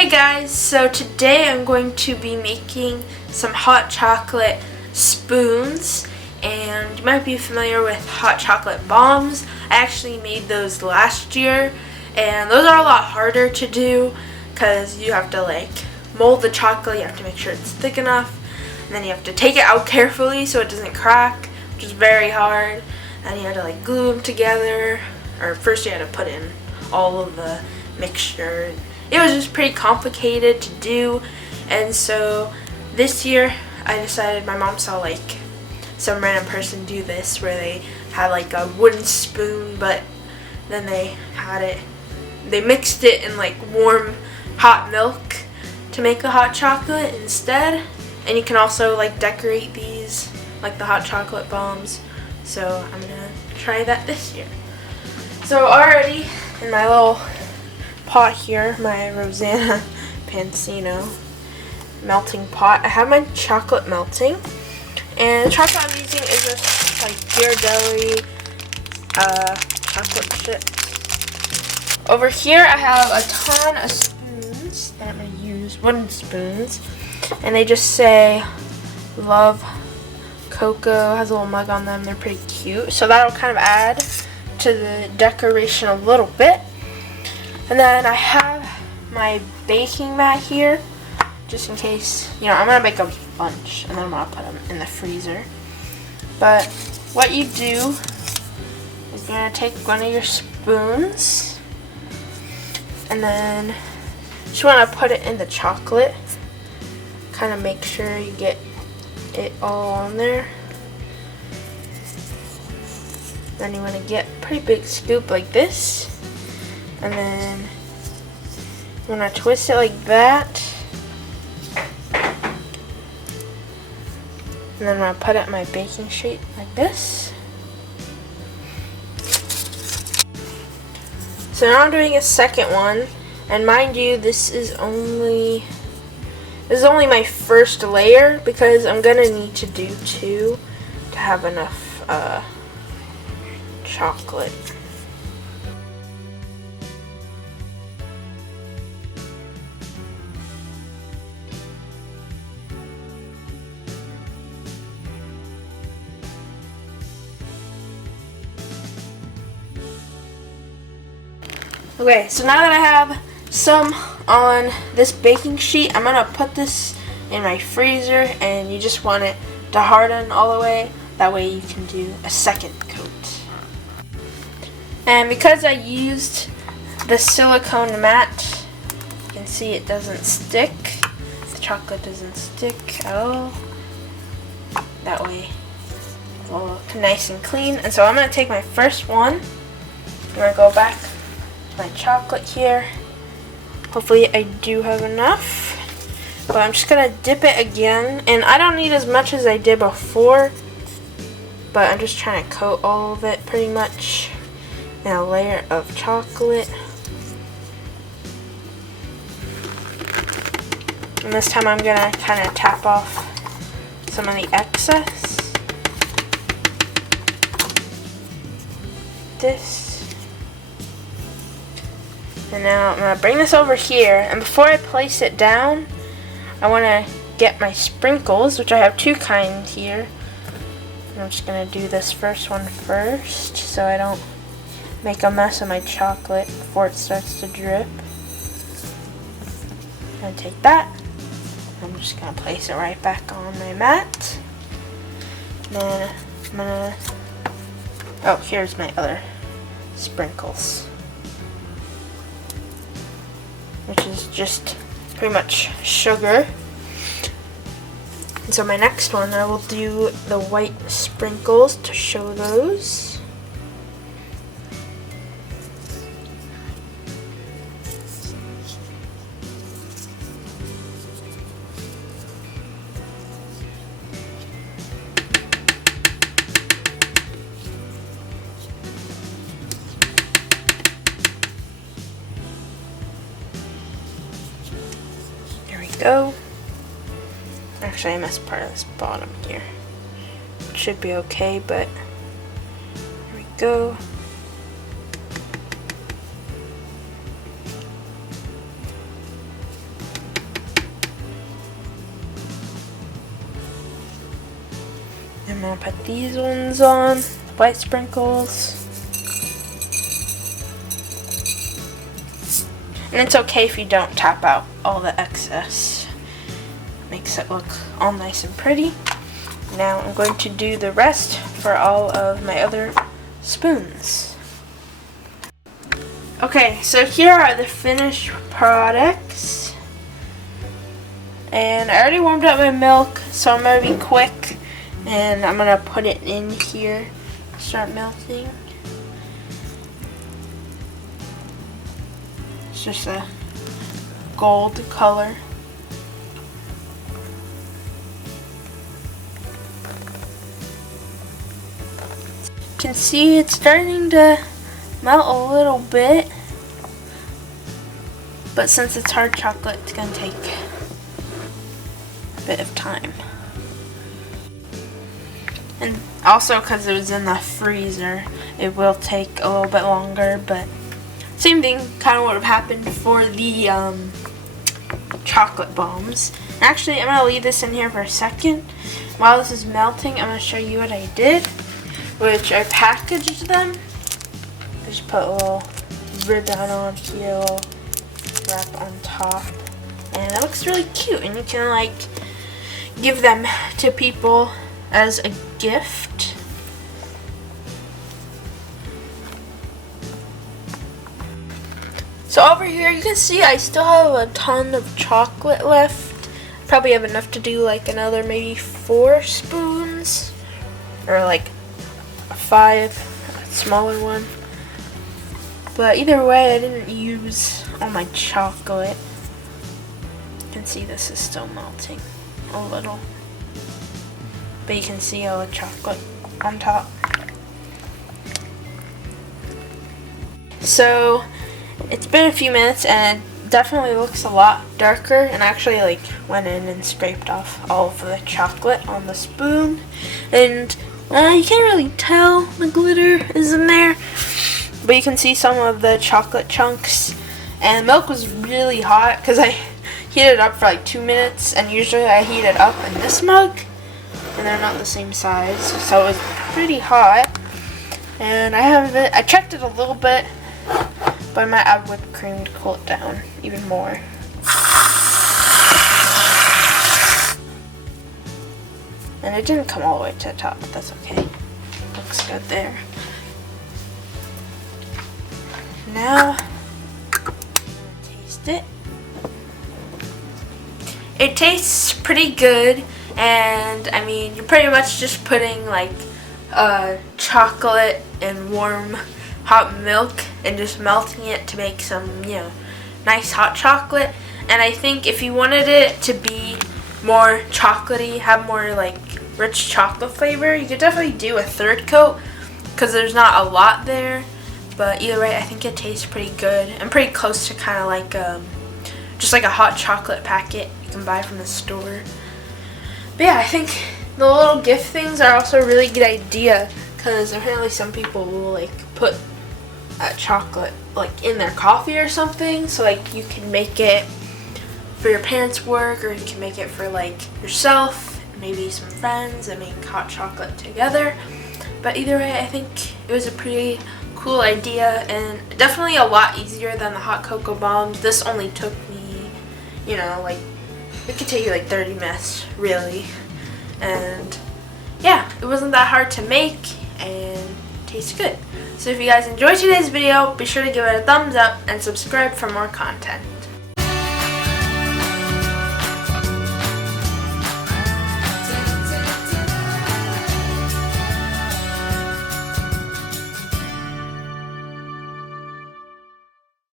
Hey guys, so today I'm going to be making some hot chocolate spoons, and you might be familiar with hot chocolate bombs. I actually made those last year, and those are a lot harder to do because you have to mold the chocolate, you have to make sure it's thick enough, and then you have to take it out carefully so it doesn't crack, which is very hard, and you have to glue them together, or first you had to put in all of the mixture. It was just pretty complicated to do, and so this year I decided, my mom saw some random person do this where they had a wooden spoon, but then they mixed it in warm hot milk to make the hot chocolate instead. And you can also decorate these like the hot chocolate bombs, so I'm gonna try that this year. So already in my little pot here, my Rosanna Pansino melting pot, I have my chocolate melting, and the chocolate I'm using is just Ghirardelli chocolate chips. Over here I have a ton of spoons that I'm going to use, wooden spoons, and they just say love cocoa, has a little mug on them. They're pretty cute, so that'll kind of add to the decoration a little bit. And then I have my baking mat here, just in case, I'm going to make a bunch, and then I'm going to put them in the freezer. But what you do is you're going to take one of your spoons, and then just want to put it in the chocolate. Kind of make sure you get it all on there. Then you want to get a pretty big scoop like this. And then you want to twist it like that. And then I'm going to put it in my baking sheet like this. So now I'm doing a second one. And mind you, this is only my first layer because I'm going to need to do 2 to have enough chocolate. Okay, so now that I have some on this baking sheet, I'm going to put this in my freezer, and you just want it to harden all the way. That way you can do a second coat. And because I used the silicone mat, you can see it doesn't stick. The chocolate doesn't stick at all. That way it will look nice and clean. And so I'm going to take my first one. I'm going to go back my chocolate here. Hopefully I do have enough, but I'm just gonna dip it again, and I don't need as much as I did before, but I'm just trying to coat all of it pretty much in a layer of chocolate. And this time I'm gonna kind of tap off some of the excess. This. And now I'm going to bring this over here, and before I place it down, I want to get my sprinkles, which I have 2 kinds here. And I'm just going to do this first one first, so I don't make a mess of my chocolate before it starts to drip. I'm going to take that, I'm just going to place it right back on my mat. And then I'm going to, oh, here's my other sprinkles, which is just pretty much sugar. And so my next one, I will do the white sprinkles to show those. Go. Actually, I missed part of this bottom here. It should be okay, but here we go. I'm gonna put these ones on, white sprinkles. And it's okay if you don't tap out all the excess. Makes it look all nice and pretty. Now I'm going to do the rest for all of my other spoons. Okay, so here are the finished products. And I already warmed up my milk, so I'm going to be quick. And I'm going to put it in here, start melting. It's just a gold color. You can see it's starting to melt a little bit, but since it's hard chocolate, it's going to take a bit of time. And also because it was in the freezer, it will take a little bit longer, but same thing kind of would have happened for the chocolate bombs. Actually, I'm going to leave this in here for a second. While this is melting, I'm going to show you what I did, which I packaged them. I just put a little ribbon on here, a little wrap on top, and it looks really cute, and you can like give them to people as a gift. So over here you can see I still have a ton of chocolate left. Probably have enough to do like another maybe 4 spoons, or like 5, a smaller one. But either way, I didn't use all my chocolate. You can see this is still melting a little, but you can see all the chocolate on top. So it's been a few minutes and it definitely looks a lot darker, and I actually like went in and scraped off all of the chocolate on the spoon, and you can't really tell the glitter is in there, but you can see some of the chocolate chunks. And the milk was really hot because I heated it up for like 2 minutes, and usually I heat it up in this mug, and they're not the same size, so it was pretty hot. And I checked it a little bit, but I might add whipped cream to cool it down even more. And it didn't come all the way to the top, but that's okay. Looks good there. Now, taste it. It tastes pretty good, and I mean, you're pretty much just putting like chocolate and warm hot milk and just melting it to make some, you know, nice hot chocolate. And I think if you wanted it to be more chocolatey, have more like rich chocolate flavor, you could definitely do a 3rd coat because there's not a lot there. But either way, I think it tastes pretty good and pretty close to kind of like just like a hot chocolate packet you can buy from the store. But yeah, I think the little gift things are also a really good idea, because apparently some people will like put chocolate like in their coffee or something, so like you can make it for your parents' work, or you can make it for like yourself, maybe some friends, and make hot chocolate together. But either way, I think it was a pretty cool idea, and definitely a lot easier than the hot cocoa bombs. This only took me, you know, like it could take you like 30 minutes really, and yeah, it wasn't that hard to make and tastes good. So if you guys enjoyed today's video, be sure to give it a thumbs up and subscribe for more content.